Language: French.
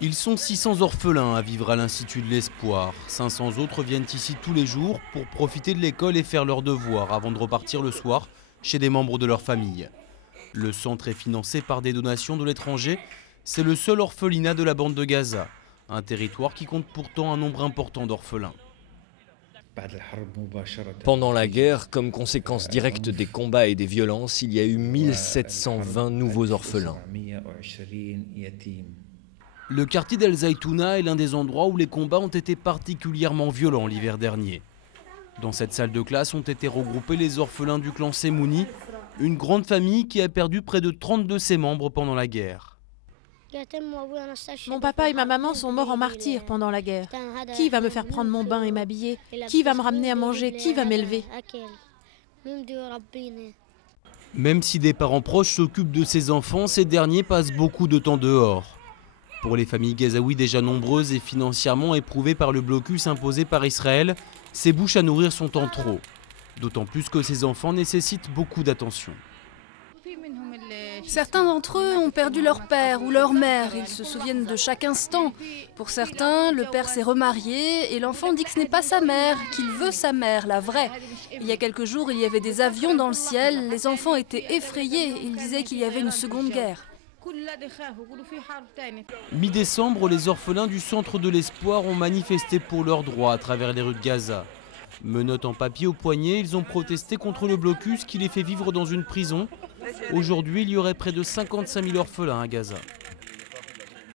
Ils sont 600 orphelins à vivre à l'Institut de l'Espoir. 500 autres viennent ici tous les jours pour profiter de l'école et faire leurs devoirs avant de repartir le soir chez des membres de leur famille. Le centre est financé par des donations de l'étranger. C'est le seul orphelinat de la bande de Gaza, un territoire qui compte pourtant un nombre important d'orphelins. Pendant la guerre, comme conséquence directe des combats et des violences, il y a eu 1720 nouveaux orphelins. Le quartier d'El Zaytouna est l'un des endroits où les combats ont été particulièrement violents l'hiver dernier. Dans cette salle de classe ont été regroupés les orphelins du clan Semouni, une grande famille qui a perdu près de 30 de ses membres pendant la guerre. Mon papa et ma maman sont morts en martyrs pendant la guerre. Qui va me faire prendre mon bain et m'habiller? Qui va me ramener à manger? Qui va m'élever? Même si des parents proches s'occupent de ces enfants, ces derniers passent beaucoup de temps dehors. Pour les familles gazaouis déjà nombreuses et financièrement éprouvées par le blocus imposé par Israël, ces bouches à nourrir sont en trop. D'autant plus que ces enfants nécessitent beaucoup d'attention. Certains d'entre eux ont perdu leur père ou leur mère, ils se souviennent de chaque instant. Pour certains, le père s'est remarié et l'enfant dit que ce n'est pas sa mère, qu'il veut sa mère, la vraie. Il y a quelques jours, il y avait des avions dans le ciel, les enfants étaient effrayés, ils disaient qu'il y avait une seconde guerre. Mi-décembre, les orphelins du centre de l'Espoir ont manifesté pour leurs droits à travers les rues de Gaza. Menottes en papier au poignet, ils ont protesté contre le blocus qui les fait vivre dans une prison. Aujourd'hui, il y aurait près de 55 000 orphelins à Gaza.